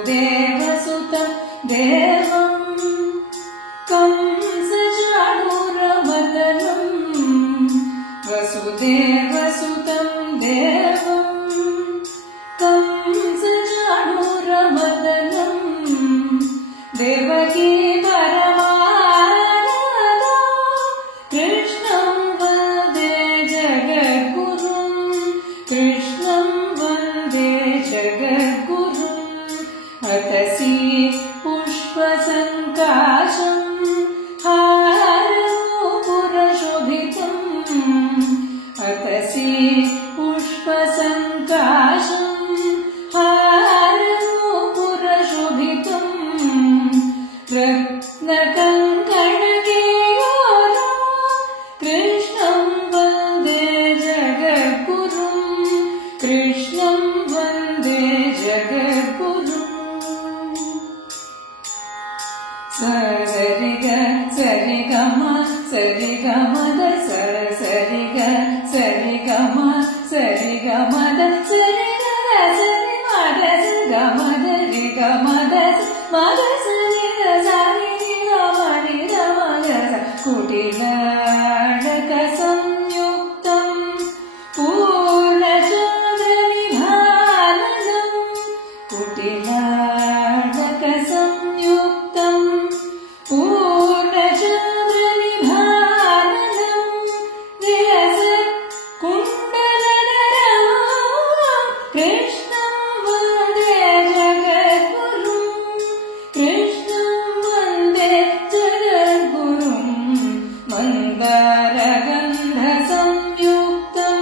वसुदेवसुतं देवं कंसचाणूरमदनं वसुदेवसुतं देवं कंसचाणूरमदनं देवकी परमानन्दं कृष्णं वन्दे जगद्गुरुं कृष्णं वन्दे जगद्गुरुम् अतसी पुष्पसङ्काशं हारनूपुरशोभितम् अतसी पुष्पसङ्काशं हारनूपुरशोभितम् रत्नकङ्कणकेयूरं कृष्णं वन्दे जगद्गुरुं कृष्णं वन्दे जगद्गुरुम् सरि ग सरि ग म सरि ग म द सरि ग सरि ग म सरि ग म द सरि ग सरि म द ग म द रि ग म द म द सरि ग सरि रि ग म रि ग म ग कुटिलाडक संयुक्तं पूर्णचन्द्रनिभाननं कुटिलाडक संयुक्तं पूर्णचन्द्रनिभाननं विलसत्कुण्डलधरं कृष्णं वन्दे जगद्गुरुं कृष्णं वन्दे जगद्गुरुं मन्दारगन्धसंयुक्तं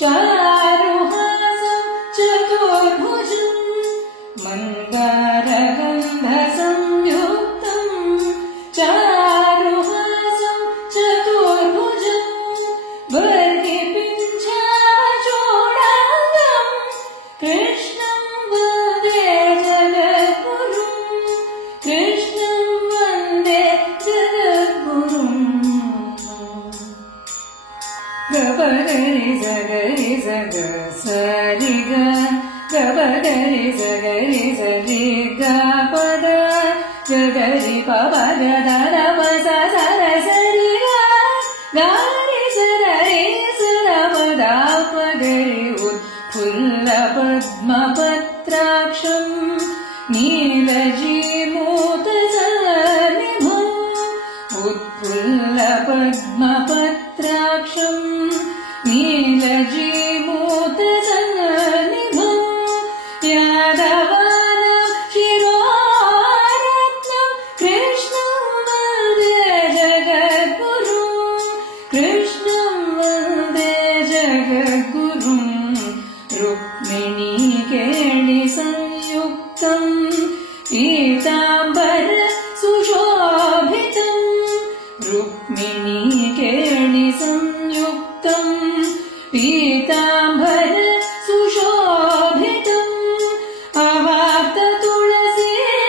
चारुहासं चतुर्भुजं मन्दारगन्धसंयुक्तं चारुहासं चतुर्भुजं वर्गिपिञ्छावचूडाङ्गं कृष्णं वन्दे जगद्गुरुं कृष्णं वन्दे जगद्गुरुम् गबगरि जगरि जग सरि ग गबगरि जगरि जरि ग पद गगरि पव ग द द प स स र सरि ग गरि सरि सर प द प गरि उत्फुल्लपद्मपत्राक्षं नीलजीमूतसन्निभम् उत्फुल्लपद्मपत्राक्षं नीलजीमूतसन्निभम् यादवानां शिरोरत्नं कृष्णं वन्दे जगद्गुरुं कृष्णं वन्दे जगद्गुरुं रुक्मिणीकेणिसंयुक्तं पीताम्बर सुशोभितं रुक्मिणीकेणिसंयुक्तं पीताम्बर सुशोभितम्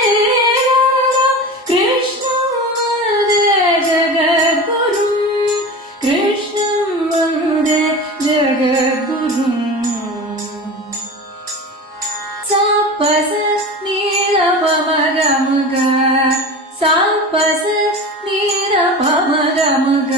अवाप्ततुलसीवनं कृष्णं वन्दे जगद्गुरुं कृष्णं वन्दे जगद्गुरुम् सापस नीरपमगमग सापस नीरपमगमग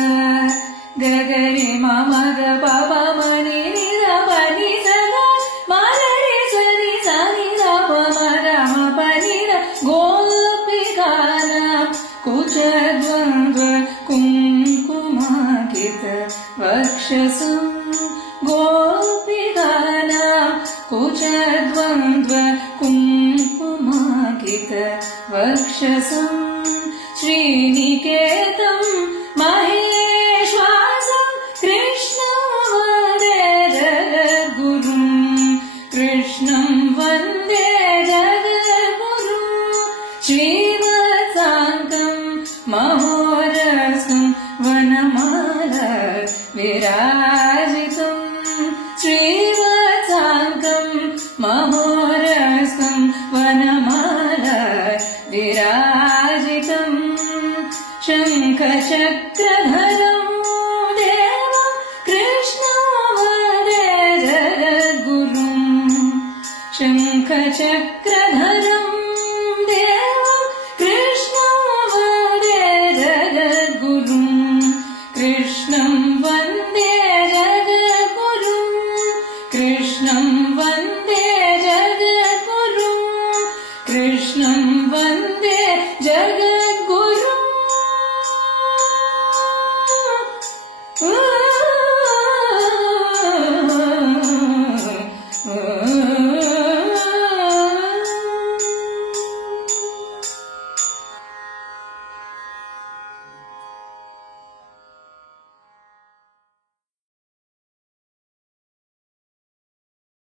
गगरि मम ग पव मनि निर पनि सदा मगरि सरि सनि र प म ग म पनि र गोपिकानां कुचद्वन्द्व कुङ्कुमाङ्कित वक्षसं गोपिकानां कुचद्वन्द्व कुङ्कुमाङ्कित वक्षसं श्रीनिकेतं महेश्वासं कृष्णं वन्दे जगद्गुरुं कृष्णं वन्दे जगद्गुरुं श्रीवत्साङ्गं महोरसं वनमाला विराजितं श्रीवत्साङ्गं शङ्खचक्रधरं देवं कृष्णं वन्दे जगद्गुरुं शङ्खचक्रधरं